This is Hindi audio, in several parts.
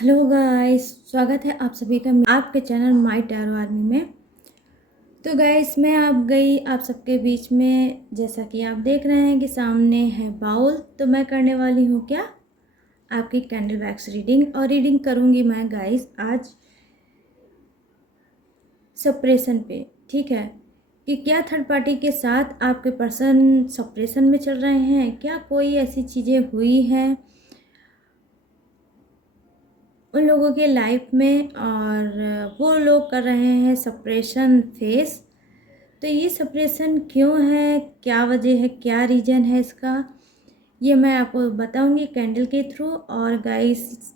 हेलो गाइस, स्वागत है आप सभी का आपके चैनल माय टैरो आर्मी में। तो गाइस, मैं आप सबके बीच में, जैसा कि आप देख रहे हैं कि सामने है बाउल। तो मैं करने वाली हूँ क्या, आपकी कैंडल वैक्स रीडिंग। और रीडिंग करूँगी मैं गाइस आज सप्रेशन पे। ठीक है, कि क्या थर्ड पार्टी के साथ आपके पर्सन सप्रेशन में चल रहे हैं, क्या कोई ऐसी चीज़ें हुई हैं उन लोगों के लाइफ में और वो लोग कर रहे हैं सप्रेशन फेस। तो ये सप्रेशन क्यों है, क्या वजह है, क्या रीज़न है इसका, ये मैं आपको बताऊंगी कैंडल के थ्रू। और गाइस,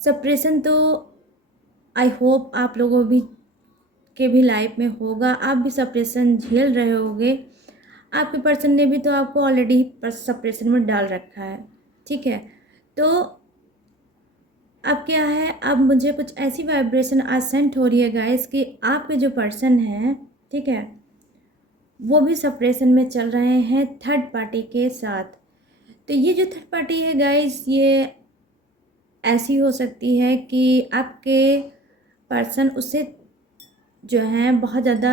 सप्रेशन तो आई होप आप लोगों के भी लाइफ में होगा। आप भी सप्रेशन झेल रहे होगे, आपके पर्सन ने भी तो आपको ऑलरेडी सप्रेशन में डाल रखा है। ठीक है, तो अब क्या है, अब मुझे कुछ ऐसी वाइब्रेशन आज सेंड हो रही है गाइस कि आपके जो पर्सन हैं, ठीक है, वो भी सप्रेशन में चल रहे हैं थर्ड पार्टी के साथ। तो ये जो थर्ड पार्टी है गाइस, ये ऐसी हो सकती है कि आपके पर्सन उससे जो है बहुत ज़्यादा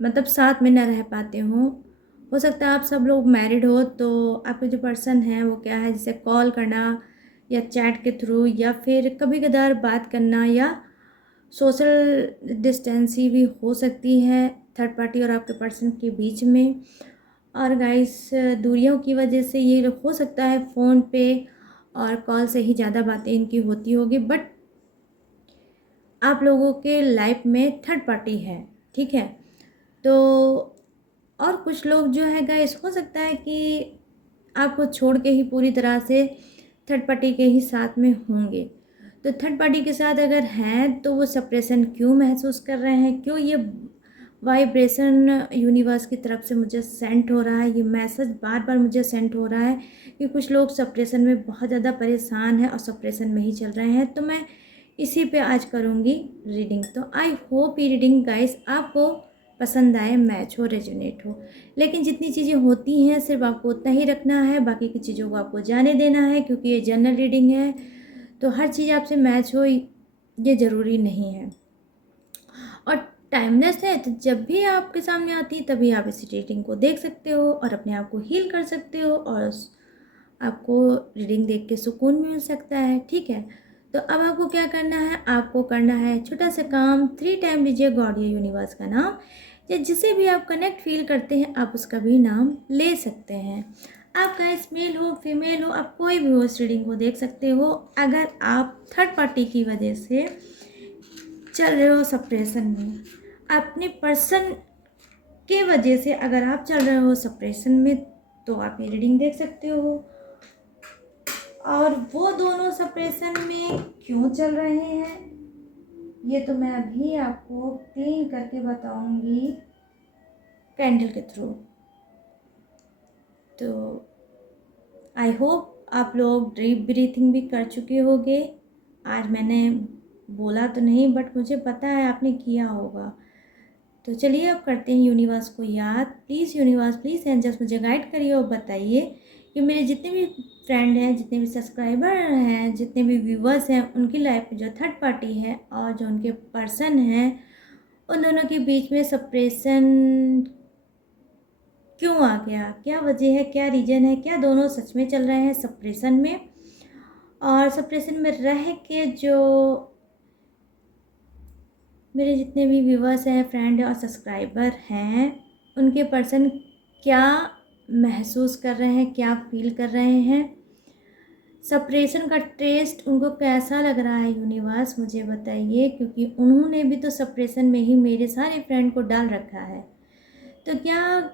मतलब साथ में ना रह पाते हो सकता है आप सब लोग मैरिड हो, तो आपके जो पर्सन है वो क्या है, जैसे कॉल करना या चैट के थ्रू या फिर कभी कदार बात करना या सोशल डिस्टेंसी भी हो सकती है थर्ड पार्टी और आपके पर्सन के बीच में। और गाइस, दूरियों की वजह से ये हो सकता है फ़ोन पे और कॉल से ही ज़्यादा बातें इनकी होती होगी, बट आप लोगों के लाइफ में थर्ड पार्टी है। ठीक है, तो और कुछ लोग जो है गाइस, हो सकता है कि आपको छोड़ के ही पूरी तरह से थर्ड पार्टी के ही साथ में होंगे। तो थर्ड पार्टी के साथ अगर हैं तो वो सप्रेशन क्यों महसूस कर रहे हैं, क्यों ये वाइब्रेशन यूनिवर्स की तरफ से मुझे सेंड हो रहा है, ये मैसेज बार बार मुझे सेंड हो रहा है कि कुछ लोग सप्रेशन में बहुत ज़्यादा परेशान हैं और सप्रेशन में ही चल रहे हैं। तो मैं इसी पे आज करूँगी रीडिंग। तो आई होप ये रीडिंग गाइस आपको पसंद आए, मैच हो, रेजोनेट हो। लेकिन जितनी चीज़ें होती हैं सिर्फ आपको उतना ही रखना है, बाकी की चीज़ों को आपको जाने देना है, क्योंकि ये जनरल रीडिंग है। तो हर चीज़ आपसे मैच हो ये ज़रूरी नहीं है। और टाइमलेस है, तो जब भी आपके सामने आती है तभी आप इस रीडिंग को देख सकते हो और अपने आप को हील कर सकते हो और आपको रीडिंग देख के सुकून मिल सकता है। ठीक है, तो अब आपको क्या करना है, आपको करना है छोटा सा काम। 3 टाइम लीजिए गॉड या यूनिवर्स का नाम, या जिसे भी आप कनेक्ट फील करते हैं आप उसका भी नाम ले सकते हैं। आपका मेल हो फीमेल हो, आप कोई भी हो इस रीडिंग को देख सकते हो। अगर आप थर्ड पार्टी की वजह से चल रहे हो सप्रेशन में, अपने पर्सन के वजह से अगर आप चल रहे हो सप्रेशन में, तो आप ये रीडिंग देख सकते हो। और वो दोनों सप्रेशन में क्यों चल रहे हैं, ये तो मैं अभी आपको क्लीन करके बताऊंगी कैंडल के थ्रू। तो आई होप आप लोग डीप ब्रीथिंग भी कर चुके होंगे। आज मैंने बोला तो नहीं, बट मुझे पता है आपने किया होगा। तो चलिए अब करते हैं यूनिवर्स को याद। प्लीज़ यूनिवर्स, प्लीज़ एंजल्स मुझे गाइड करिए और बताइए कि मेरे जितने भी फ्रेंड हैं, जितने भी सब्सक्राइबर हैं, जितने भी व्यूवर्स हैं, उनकी लाइफ में जो थर्ड पार्टी है और जो उनके पर्सन हैं, उन दोनों के बीच में सप्रेशन क्यों आ गया, क्या वजह है, क्या रीज़न है, क्या दोनों सच में चल रहे हैं सप्रेशन में। और सप्रेशन में रह के जो मेरे जितने भी व्यूवर्स हैं, फ्रेंड और सब्सक्राइबर हैं, उनके पर्सन क्या महसूस कर रहे हैं, क्या फील कर रहे हैं, सप्रेशन का टेस्ट उनको कैसा लग रहा है, यूनिवर्स मुझे बताइए, क्योंकि उन्होंने भी तो सप्रेशन में ही मेरे सारे फ्रेंड को डाल रखा है। तो क्या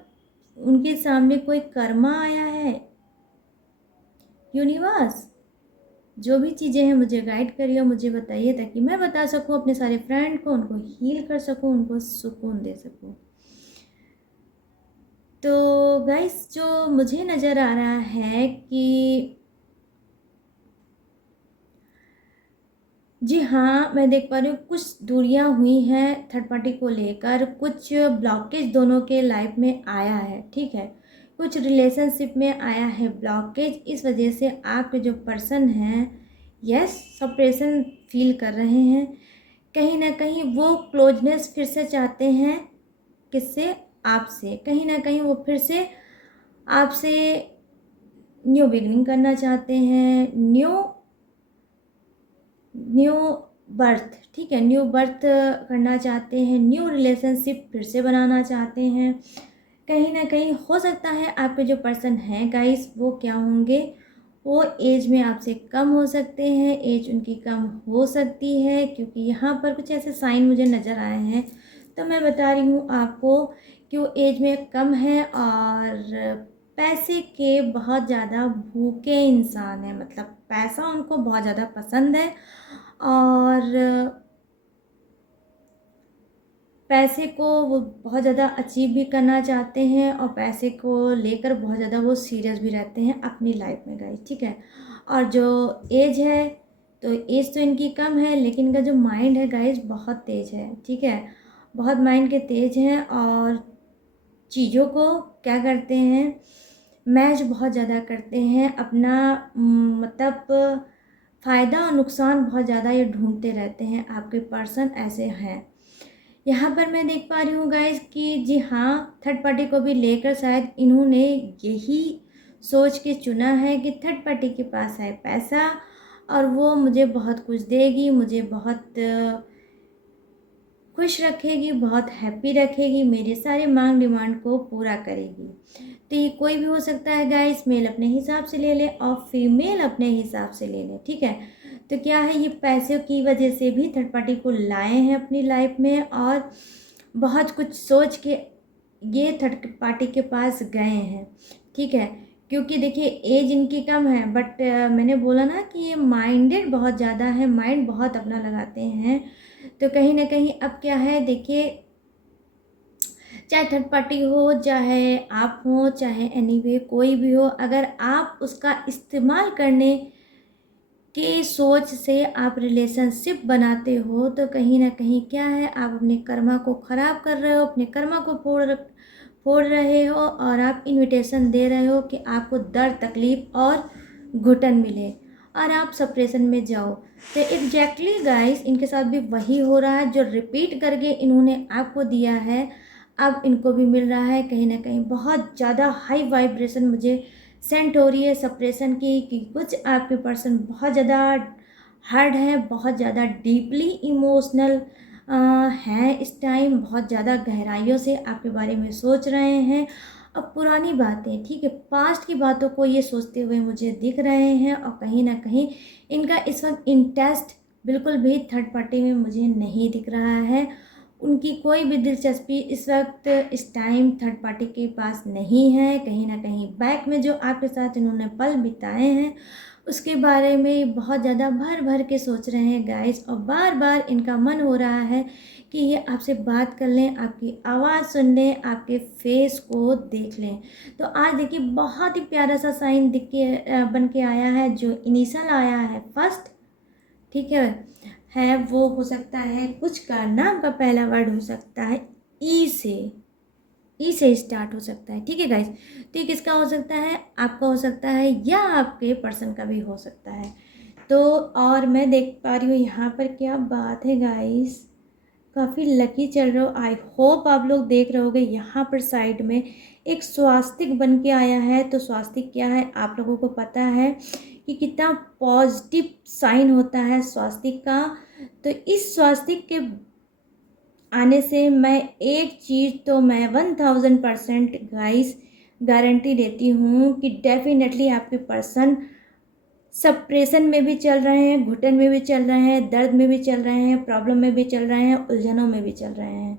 उनके सामने कोई कर्मा आया है, यूनिवर्स जो भी चीज़ें हैं मुझे गाइड करिए और मुझे बताइए, ताकि मैं बता सकूं अपने सारे फ्रेंड को, उनको हील कर सकूं, उनको सुकून दे सकूं। तो गाइस, जो मुझे नज़र आ रहा है कि जी हाँ, मैं देख पा रही हूँ कुछ दूरियां हुई हैं थर्ड पार्टी को लेकर, कुछ ब्लॉकेज दोनों के लाइफ में आया है। ठीक है, कुछ रिलेशनशिप में आया है ब्लॉकेज। इस वजह से आपके जो पर्सन हैं यस, सेपरेशन फील कर रहे हैं। कहीं ना कहीं वो क्लोजनेस फिर से चाहते हैं। किससे? आपसे। कहीं ना कहीं वो फिर से आपसे न्यू बिगनिंग करना चाहते हैं, न्यू न्यू बर्थ, ठीक है, न्यू बर्थ करना चाहते हैं, न्यू रिलेशनशिप फिर से बनाना चाहते हैं। कहीं ना कहीं हो सकता है आपके जो पर्सन हैं गाइस, वो क्या होंगे, वो एज में आपसे कम हो सकते हैं, एज उनकी कम हो सकती है, क्योंकि यहाँ पर कुछ ऐसे साइन मुझे नज़र आए हैं। तो मैं बता रही हूँ आपको कि वो एज में कम है और पैसे के बहुत ज़्यादा भूखे इंसान हैं, मतलब पैसा उनको बहुत ज़्यादा पसंद है और पैसे को वो बहुत ज़्यादा अचीव भी करना चाहते हैं और पैसे को लेकर बहुत ज़्यादा वो सीरियस भी रहते हैं अपनी लाइफ में गाइस, ठीक है। और जो एज है, तो एज तो इनकी कम है, लेकिन इनका जो माइंड है गाइस बहुत तेज़ है, ठीक है। बहुत माइंड के तेज़ हैं और चीज़ों को क्या करते हैं, मैच बहुत ज़्यादा करते हैं अपना, मतलब फ़ायदा और नुकसान बहुत ज़्यादा ये ढूंढते रहते हैं। आपके पर्सन ऐसे हैं। यहाँ पर मैं देख पा रही हूँ गाइस कि जी हाँ, थर्ड पार्टी को भी लेकर शायद इन्होंने यही सोच के चुना है कि थर्ड पार्टी के पास है पैसा और वो मुझे बहुत कुछ देगी, मुझे बहुत खुश रखेगी, बहुत हैप्पी रखेगी, मेरे सारे मांग डिमांड को पूरा करेगी। तो ये कोई भी हो सकता है गाइस, मेल अपने हिसाब से ले ले और फीमेल अपने हिसाब से ले ले, ठीक है। तो क्या है, ये पैसों की वजह से भी थर्ड पार्टी को लाए हैं अपनी लाइफ में और बहुत कुछ सोच के ये थर्ड पार्टी के पास गए हैं, ठीक है। क्योंकि देखिए एज इनकी कम है, बट मैंने बोला ना कि ये माइंडेड बहुत ज़्यादा है, माइंड बहुत अपना लगाते हैं। तो कहीं ना कहीं अब क्या है, देखिए चाहे थर्ड पार्टी हो, चाहे आप हो, चाहे एनीवे कोई भी हो, अगर आप उसका इस्तेमाल करने के सोच से आप रिलेशनशिप बनाते हो, तो कहीं ना कहीं क्या है, आप अपने कर्मा को ख़राब कर रहे हो, अपने कर्मा को फोड़ रहे हो और आप इनविटेशन दे रहे हो कि आपको दर्द तकलीफ़ और घुटन मिले और आप सेपरेशन में जाओ। तो एग्जैक्टली गाइस, इनके साथ भी वही हो रहा है जो रिपीट करके इन्होंने आपको दिया है, अब इनको भी मिल रहा है। कहीं ना कहीं बहुत ज़्यादा हाई वाइब्रेशन मुझे सेंट हो रही है सेपरेशन की, कि कुछ आपके पर्सन बहुत ज़्यादा हार्ड है, बहुत ज़्यादा डीपली इमोशनल हैं इस टाइम, बहुत ज़्यादा गहराइयों से आपके बारे में सोच रहे हैं। अब पुरानी बातें, ठीक है, पास्ट की बातों को ये सोचते हुए मुझे दिख रहे हैं और कहीं ना कहीं इनका इस वक्त इंटरेस्ट बिल्कुल भी थर्ड पार्टी में मुझे नहीं दिख रहा है। उनकी कोई भी दिलचस्पी इस वक्त इस टाइम थर्ड पार्टी के पास नहीं है। कहीं ना कहीं बैक में जो आपके साथ इन्होंने पल बिताए हैं उसके बारे में बहुत ज़्यादा भर भर के सोच रहे हैं गाइस, और बार बार इनका मन हो रहा है कि ये आपसे बात कर लें, आपकी आवाज़ सुन लें, आपके फेस को देख लें। तो आज देखिए बहुत ही प्यारा सा साइन दिख के बन के आया है, जो इनिशियल आया है फर्स्ट, ठीक है वो हो सकता है कुछ का नाम का पहला वर्ड हो सकता है ई से, ई से स्टार्ट हो सकता है, ठीक है गाइस। तो ये किसका हो सकता है, आपका हो सकता है या आपके पर्सन का भी हो सकता है। तो और मैं देख पा रही हूँ यहाँ पर क्या बात है गाइस, काफ़ी लकी चल रहे हो। आई होप आप लोग देख रहे होगे यहाँ पर साइड में एक स्वास्तिक बन के आया है। तो स्वास्तिक क्या है आप लोगों को पता है कि कितना पॉजिटिव साइन होता है स्वास्तिक का। तो इस स्वास्तिक के आने से मैं एक चीज़ तो मैं 1000% गाइस गारंटी देती हूँ कि डेफिनेटली आपके पर्सन सप्रेशन में भी चल रहे हैं, घुटन में भी चल रहे हैं, दर्द में भी चल रहे हैं, प्रॉब्लम में भी चल रहे हैं, उलझनों में भी चल रहे हैं।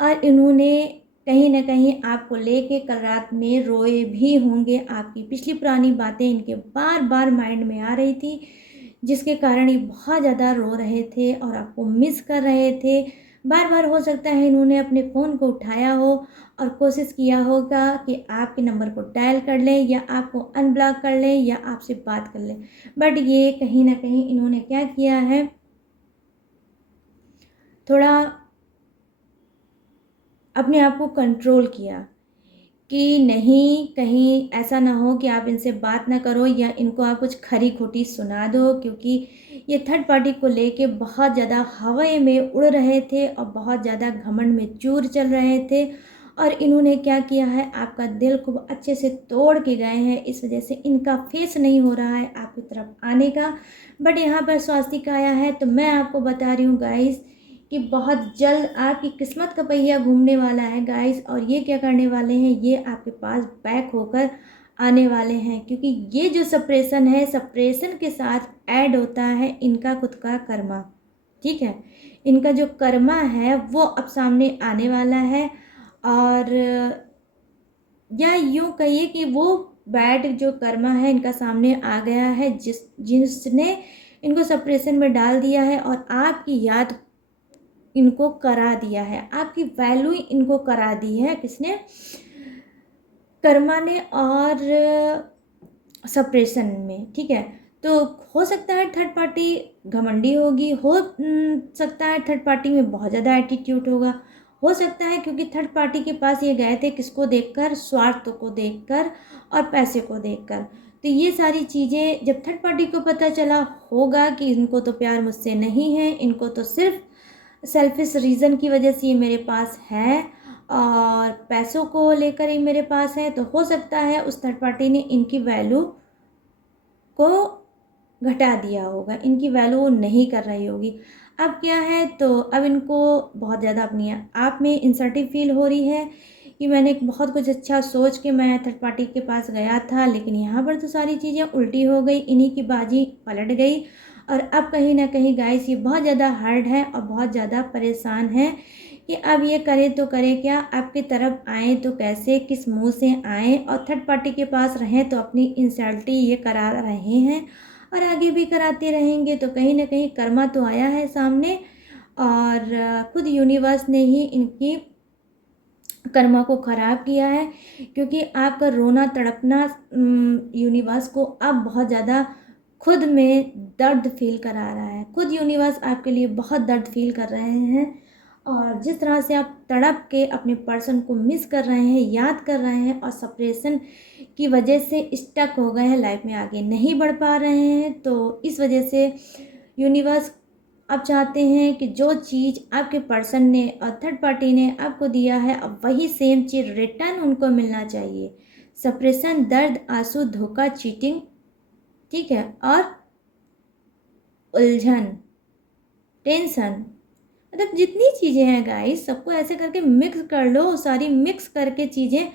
और इन्होंने कहीं ना कहीं आपको लेके कल रात में रोए भी होंगे। आपकी पिछली पुरानी बातें इनके बार बार माइंड में आ रही थी, जिसके कारण ये बहुत ज़्यादा रो रहे थे और आपको मिस कर रहे थे। बार बार हो सकता है इन्होंने अपने फ़ोन को उठाया हो और कोशिश किया होगा कि आपके नंबर को डायल कर लें या आपको अनब्लॉक कर लें या आपसे बात कर लें, बट ये कहीं ना कहीं इन्होंने क्या किया है, थोड़ा अपने आप को कंट्रोल किया कि नहीं कहीं ऐसा ना हो कि आप इनसे बात ना करो या इनको आप कुछ खरी खोटी सुना दो, क्योंकि ये थर्ड पार्टी को लेके बहुत ज़्यादा हवा में उड़ रहे थे और बहुत ज़्यादा घमंड में चूर चल रहे थे। और इन्होंने क्या किया है, आपका दिल खूब अच्छे से तोड़ के गए हैं। इस वजह से इनका फेस नहीं हो रहा है आपकी तरफ आने का। बट यहाँ पर स्वास्तिक आया है, तो मैं आपको बता रही हूँ गाइस कि बहुत जल्द आपकी किस्मत का पहिया घूमने वाला है गाइस। और ये क्या करने वाले हैं, ये आपके पास बैक होकर आने वाले हैं, क्योंकि ये जो सप्रेशन है, सप्रेशन के साथ ऐड होता है इनका खुद का कर्मा। ठीक है, इनका जो कर्मा है वो अब सामने आने वाला है। और या यूँ कहिए कि वो बैड जो कर्मा है इनका सामने आ गया है, जिसने इनको सप्रेशन में डाल दिया है और आपकी याद इनको करा दिया है, आपकी वैल्यू इनको करा दी है। किसने? कर्मा ने और सप्रेशन में। ठीक है, तो हो सकता है थर्ड पार्टी घमंडी होगी, हो सकता है थर्ड पार्टी में बहुत ज़्यादा एटीट्यूड होगा, हो सकता है क्योंकि थर्ड पार्टी के पास ये गए थे किसको देखकर, स्वार्थ को देखकर और पैसे को देखकर। तो ये सारी चीज़ें जब थर्ड पार्टी को पता चला होगा कि इनको तो प्यार मुझसे नहीं है, इनको तो सिर्फ सेल्फिश रीज़न की वजह से ये मेरे पास है और पैसों को लेकर ही मेरे पास है, तो हो सकता है उस थर्ड पार्टी ने इनकी वैल्यू को घटा दिया होगा, इनकी वैल्यू वो नहीं कर रही होगी। अब क्या है, तो अब इनको बहुत ज़्यादा अपनी आप में इंसल्टी फील हो रही है कि मैंने बहुत कुछ अच्छा सोच के मैं थर्ड पार्टी के पास गया था, लेकिन यहाँ पर तो सारी चीज़ें उल्टी हो गई, इन्हीं की बाजी पलट गई। और अब कहीं ना कहीं गाइस ये बहुत ज़्यादा हर्ट है और बहुत ज़्यादा परेशान है कि अब ये करे तो करे क्या, आपकी तरफ आए तो कैसे, किस मुंह से आए, और थर्ड पार्टी के पास रहें तो अपनी इंसल्टी ये करा रहे हैं और आगे भी कराते रहेंगे। तो कहीं ना कहीं कर्मा तो आया है सामने और खुद यूनिवर्स ने ही इनकी कर्मा को ख़राब किया है, क्योंकि आपका रोना तड़पना यूनिवर्स को अब बहुत ज़्यादा खुद में दर्द फील करा रहा है। खुद यूनिवर्स आपके लिए बहुत दर्द फील कर रहे हैं और जिस तरह से आप तड़प के अपने पर्सन को मिस कर रहे हैं, याद कर रहे हैं और सप्रेशन की वजह से स्टक हो गए हैं, लाइफ में आगे नहीं बढ़ पा रहे हैं, तो इस वजह से यूनिवर्स अब चाहते हैं कि जो चीज़ आपके पर्सन ने और थर्ड पार्टी ने आपको दिया है, अब वही सेम चीज़ रिटर्न उनको मिलना चाहिए। सप्रेशन, दर्द, आंसू, धोखा, चीटिंग, ठीक है, और उलझन, टेंशन, मतलब जितनी चीज़ें हैं गाइस, सबको ऐसे करके मिक्स कर लो। सारी मिक्स करके चीज़ें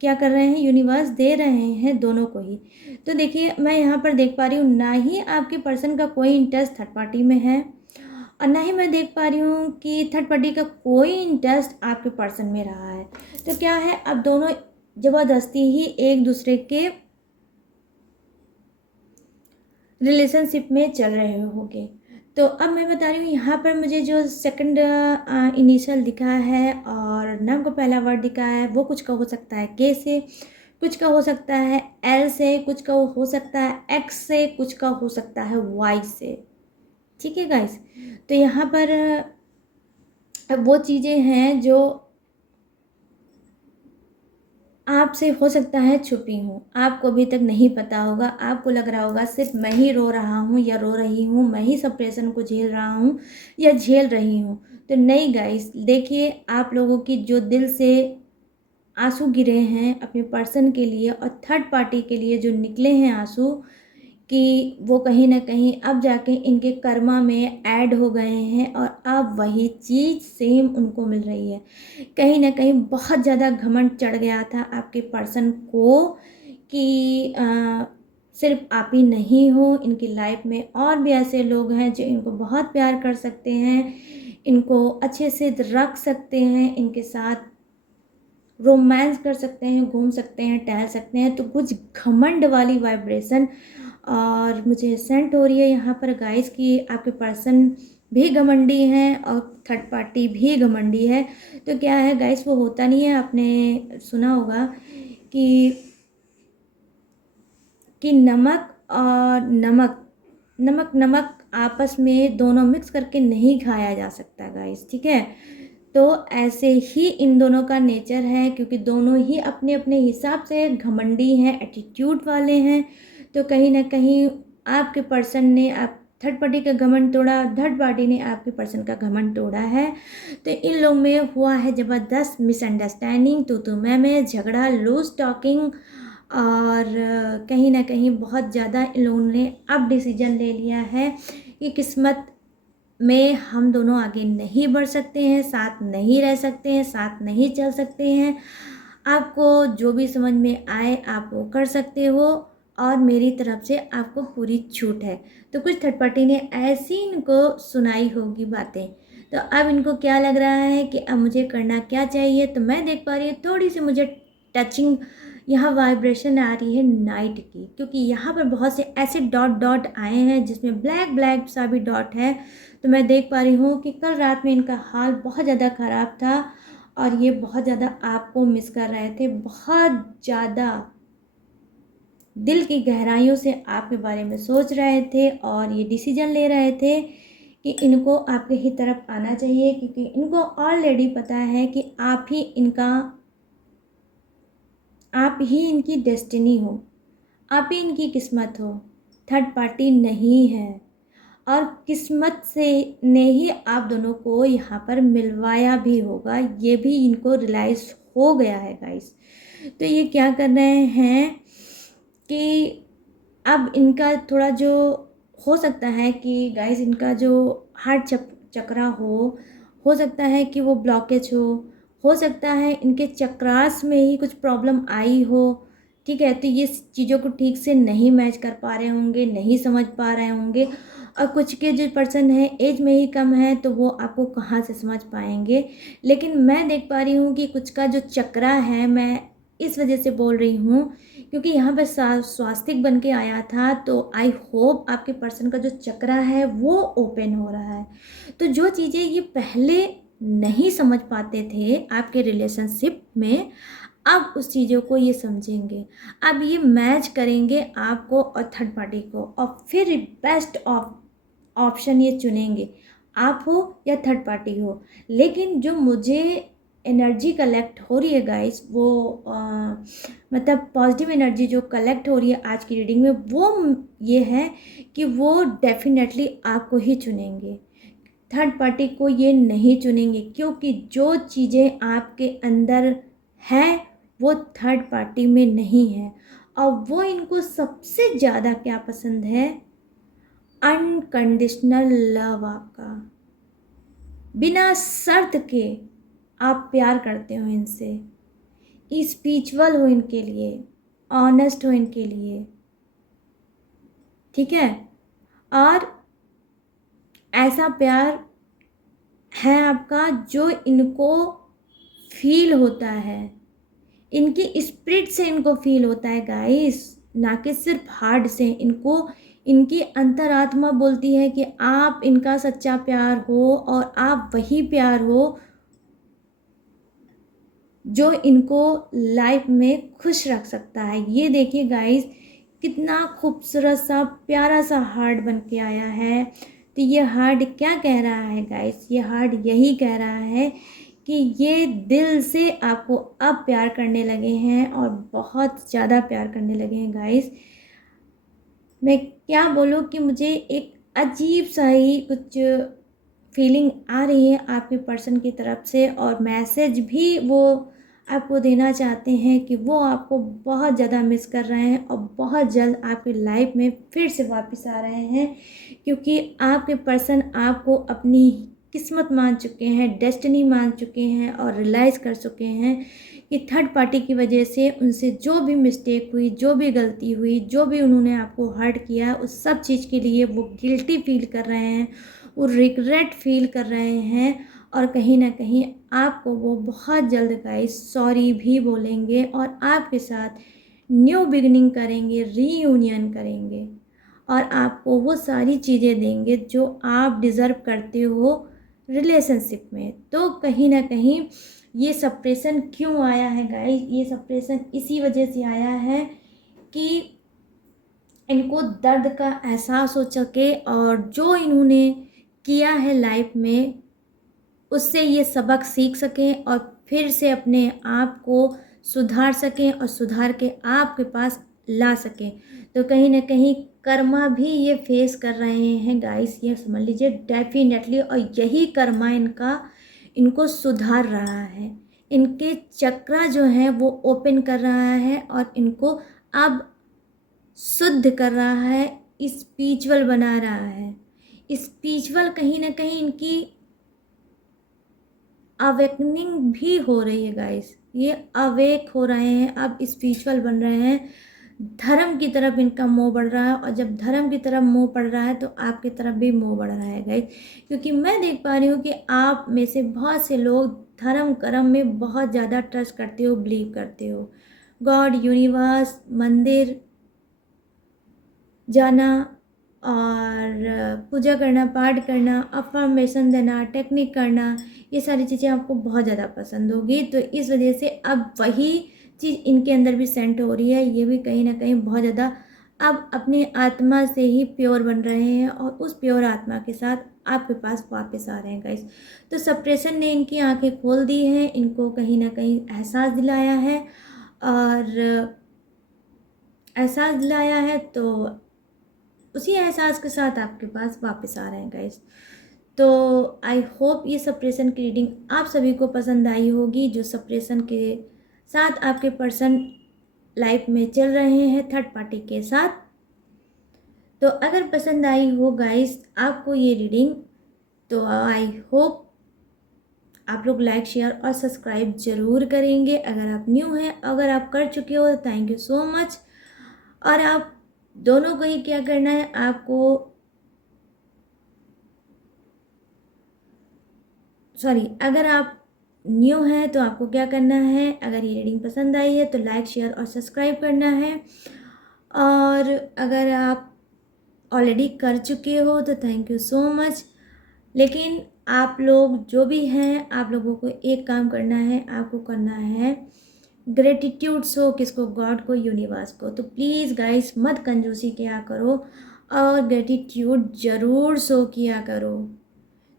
क्या कर रहे हैं, यूनिवर्स दे रहे हैं दोनों को ही। तो देखिए मैं यहाँ पर देख पा रही हूँ, ना ही आपके पर्सन का कोई इंटरेस्ट थर्ड पार्टी में है और ना ही मैं देख पा रही हूँ कि थर्ड पार्टी का कोई इंटरेस्ट आपके पर्सन में रहा है। तो क्या है, अब दोनों ज़बरदस्ती ही एक दूसरे के रिलेशनशिप में चल रहे होंगे। तो अब मैं बता रही हूँ यहाँ पर मुझे जो सेकंड इनिशियल दिखा है और नाम का पहला वर्ड दिखा है, वो कुछ का हो सकता है के से, कुछ का हो सकता है एल से, कुछ का हो सकता है एक्स से, कुछ का हो सकता है वाई से। ठीक है गाइस, तो यहाँ पर वो चीज़ें हैं जो आपसे हो सकता है छुपी हूँ, आपको अभी तक नहीं पता होगा। आपको लग रहा होगा सिर्फ मैं ही रो रहा हूँ या रो रही हूँ, मैं ही सप्रेशन को झेल रहा हूँ या झेल रही हूँ। तो नहीं गाइस, देखिए आप लोगों की जो दिल से आंसू गिरे हैं अपने पर्सन के लिए और थर्ड पार्टी के लिए जो निकले हैं आंसू, कि वो कहीं ना कहीं अब जाके इनके कर्मा में ऐड हो गए हैं और अब वही चीज़ सेम उनको मिल रही है। कहीं ना कहीं बहुत ज़्यादा घमंड चढ़ गया था आपके पर्सन को कि सिर्फ आप ही नहीं हो, इनकी लाइफ में और भी ऐसे लोग हैं जो इनको बहुत प्यार कर सकते हैं, इनको अच्छे से रख सकते हैं, इनके साथ रोमांस कर सकते हैं, घूम सकते हैं, टहल सकते हैं। तो कुछ घमंड वाली वाइब्रेशन और मुझे सेंट हो रही है यहाँ पर गाइस कि आपके पर्सन भी घमंडी हैं और थर्ड पार्टी भी घमंडी है। तो क्या है गाइस, वो होता नहीं है, आपने सुना होगा कि नमक और नमक, नमक नमक आपस में दोनों मिक्स करके नहीं खाया जा सकता गाइस। ठीक है, तो ऐसे ही इन दोनों का नेचर है, क्योंकि दोनों ही अपने अपने हिसाब से घमंडी हैं, एटीट्यूड वाले हैं। तो कहीं ना कहीं आपके पर्सन ने आप थर्ड पार्टी का घमंड तोड़ा, थर्ड पार्टी ने आपके पर्सन का घमंड तोड़ा है। तो इन लोग में हुआ है ज़बरदस्त मिसअंडरस्टैंडिंग, तू मैं झगड़ा, लूज टॉकिंग, और कहीं ना कहीं बहुत ज़्यादा इन लोगों ने अब डिसीजन ले लिया है कि किस्मत में हम दोनों आगे नहीं बढ़ सकते हैं, साथ नहीं रह सकते हैं, साथ नहीं चल सकते हैं। आपको जो भी समझ में आए आप वो कर सकते हो, और मेरी तरफ से आपको पूरी छूट है। तो कुछ थर्ड पार्टी ने ऐसी इनको सुनाई होगी बातें। तो अब इनको क्या लग रहा है कि अब मुझे करना क्या चाहिए। तो मैं देख पा रही हूँ थोड़ी सी मुझे टचिंग यहाँ वाइब्रेशन आ रही है नाइट की, क्योंकि यहाँ पर बहुत से ऐसे डॉट डॉट आए हैं जिसमें ब्लैक ब्लैक सा भी डॉट है। तो मैं देख पा रही हूँ कि कल रात में इनका हाल बहुत ज़्यादा ख़राब था, और ये बहुत ज़्यादा आपको मिस कर रहे थे, बहुत ज़्यादा दिल की गहराइयों से आपके बारे में सोच रहे थे, और ये डिसीजन ले रहे थे कि इनको आपके ही तरफ आना चाहिए, क्योंकि इनको ऑलरेडी पता है कि आप ही इनकी डेस्टिनी हो, आप ही इनकी किस्मत हो, थर्ड पार्टी नहीं है। और किस्मत से ने ही आप दोनों को यहाँ पर मिलवाया भी होगा, ये भी इनको रियलाइज़ हो गया है गाइस। तो ये क्या कर रहे हैं कि अब इनका थोड़ा जो हो सकता है कि गाइस इनका जो हार्ट चक्रा हो सकता है कि वो ब्लॉकेज हो सकता है इनके चक्रास में ही कुछ प्रॉब्लम आई हो। ठीक है, तो ये चीज़ों को ठीक से नहीं मैच कर पा रहे होंगे, नहीं समझ पा रहे होंगे। और कुछ के जो पर्सन है एज में ही कम है, तो वो आपको कहाँ से समझ पाएंगे। लेकिन मैं देख पा रही हूँ कि कुछ का जो चक्रा है, मैं इस वजह से बोल रही हूँ क्योंकि यहाँ पर स्वास्तिक बन के आया था। तो आई होप आपके पर्सन का जो चक्रा है वो ओपन हो रहा है। तो जो चीज़ें ये पहले नहीं समझ पाते थे आपके रिलेशनशिप में, अब उस चीज़ों को ये समझेंगे। अब ये मैच करेंगे आपको और थर्ड पार्टी को, और फिर बेस्ट ऑप्शन ये चुनेंगे, आप हो या थर्ड पार्टी हो। लेकिन जो मुझे एनर्जी कलेक्ट हो रही है गाइस, वो मतलब पॉजिटिव एनर्जी जो कलेक्ट हो रही है आज की रीडिंग में, वो ये है कि वो डेफिनेटली आपको ही चुनेंगे, थर्ड पार्टी को ये नहीं चुनेंगे। क्योंकि जो चीज़ें आपके अंदर हैं वो थर्ड पार्टी में नहीं है। और वो इनको सबसे ज़्यादा क्या पसंद है, अनकंडीशनल लव। आपका बिना शर्त के आप प्यार करते हो इनसे, स्पिरिचुअल हो इनके लिए, ऑनेस्ट हो इनके लिए। ठीक है, और ऐसा प्यार है आपका जो इनको फील होता है, इनकी स्पिरिट से इनको फील होता है गाइस, ना कि सिर्फ हार्ट से। इनको इनकी अंतरात्मा बोलती है कि आप इनका सच्चा प्यार हो, और आप वही प्यार हो जो इनको लाइफ में खुश रख सकता है। ये देखिए गाइस, कितना खूबसूरत सा प्यारा सा हार्ट बन के आया है। तो ये हार्ट क्या कह रहा है गाइस, ये हार्ट यही कह रहा है कि ये दिल से आपको अब प्यार करने लगे हैं, और बहुत ज़्यादा प्यार करने लगे हैं गाइस। मैं क्या बोलूँ कि मुझे एक अजीब सा ही कुछ फीलिंग आ रही है आपके पर्सन की तरफ से, और मैसेज भी वो आपको देना चाहते हैं कि वो आपको बहुत ज़्यादा मिस कर रहे हैं, और बहुत जल्द आपकी लाइफ में फिर से वापस आ रहे हैं। क्योंकि आपके पर्सन आपको अपनी किस्मत मान चुके हैं, डेस्टिनी मान चुके हैं, और रियलाइज़ कर चुके हैं कि थर्ड पार्टी की वजह से उनसे जो भी मिस्टेक हुई, जो भी गलती हुई, जो भी उन्होंने आपको हर्ट किया, उस सब चीज़ के लिए वो गिल्टी फील कर रहे हैं, वो रिग्रेट फील कर रहे हैं। और कहीं ना कहीं आपको वो बहुत जल्द गाइस सॉरी भी बोलेंगे, और आपके साथ न्यू बिगनिंग करेंगे, रीयूनियन करेंगे, और आपको वो सारी चीज़ें देंगे जो आप डिज़र्व करते हो रिलेशनशिप में। तो कहीं ना कहीं ये सप्रेशन क्यों आया है गाइस, ये सप्रेशन इसी वजह से आया है कि इनको दर्द का एहसास हो सके, और जो इन्होंने किया है लाइफ में उससे ये सबक सीख सकें और फिर से अपने आप को सुधार सकें और सुधार के आपके पास ला सकें। तो कहीं न कहीं कर्मा भी ये फेस कर रहे हैं गाइस, ये समझ लीजिए डेफिनेटली। और यही कर्मा इनको सुधार रहा है, इनके चक्रा जो हैं वो ओपन कर रहा है और इनको अब शुद्ध कर रहा है, स्पिरिचुअल बना रहा है। स्पिरिचुअल कहीं ना कहीं इनकी अवेकनिंग भी हो रही है गाइस, ये अवेक हो रहे हैं, अब स्पिरिचुअल बन रहे हैं। धर्म की तरफ इनका मोह बढ़ रहा है और जब धर्म की तरफ मोह बढ़ रहा है तो आपकी तरफ भी मोह बढ़ रहा है गाइस। क्योंकि मैं देख पा रही हूँ कि आप में से बहुत से लोग धर्म कर्म में बहुत ज़्यादा ट्रस्ट करते हो, बिलीव करते हो। गॉड, यूनिवर्स, मंदिर जाना और पूजा करना, पाठ करना, अफर्मेशन देना, टेक्निक करना, ये सारी चीज़ें आपको बहुत ज़्यादा पसंद होगी। तो इस वजह से अब वही चीज़ इनके अंदर भी सेंट हो रही है। ये भी कहीं ना कहीं बहुत ज़्यादा अब अपनी आत्मा से ही प्योर बन रहे हैं और उस प्योर आत्मा के साथ आपके पास वापस आ रहे हैं गाइस। तो सप्रेशन ने इनकी आंखें खोल दी हैं, इनको कहीं ना कहीं एहसास दिलाया है और एहसास दिलाया है तो उसी एहसास के साथ आपके पास वापस आ रहे हैं गाइस। तो आई होप ये सप्रेशन की रीडिंग आप सभी को पसंद आई होगी, जो सप्रेशन के साथ आपके पर्सन लाइफ में चल रहे हैं थर्ड पार्टी के साथ। तो अगर पसंद आई हो गाइस आपको ये रीडिंग, तो आई होप आप लोग लाइक, शेयर और सब्सक्राइब ज़रूर करेंगे। अगर आप न्यू हैं, अगर आप कर चुके हो तो थैंक यू सो मच। और आप दोनों को ही क्या करना है, आपको अगर आप न्यू हैं तो आपको क्या करना है, अगर ये रीडिंग पसंद आई है तो लाइक, शेयर और सब्सक्राइब करना है। और अगर आप ऑलरेडी कर चुके हो तो थैंक यू सो मच। लेकिन आप लोग जो भी हैं, आप लोगों को एक काम करना है, आपको करना है ग्रेटिट्यूड शो, किसको, गॉड को, यूनिवर्स को। तो प्लीज़ गाइस मत कंजूसी किया करो और ग्रेटिट्यूड ज़रूर शो किया करो।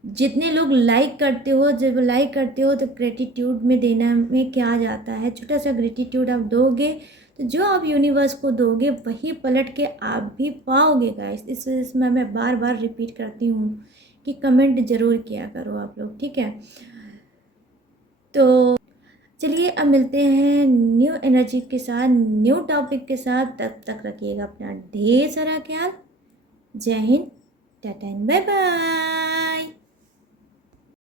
जितने लोग लाइक करते हो, जब लाइक करते हो तो ग्रेटिट्यूड में देना में क्या जाता है, छोटा सा ग्रेटिट्यूड आप दोगे तो जो आप यूनिवर्स को दोगे वही पलट के आप भी पाओगे गाइस। इस वजह से मैं बार बार रिपीट करती हूँ कि कमेंट ज़रूर किया करो आप लोग, ठीक है। तो चलिए अब मिलते हैं न्यू एनर्जी के साथ, न्यू टॉपिक के साथ। तब तक रखिएगा अपना ढेर सारा ख्याल। जय हिंद, टाटा एंड बाय बाय।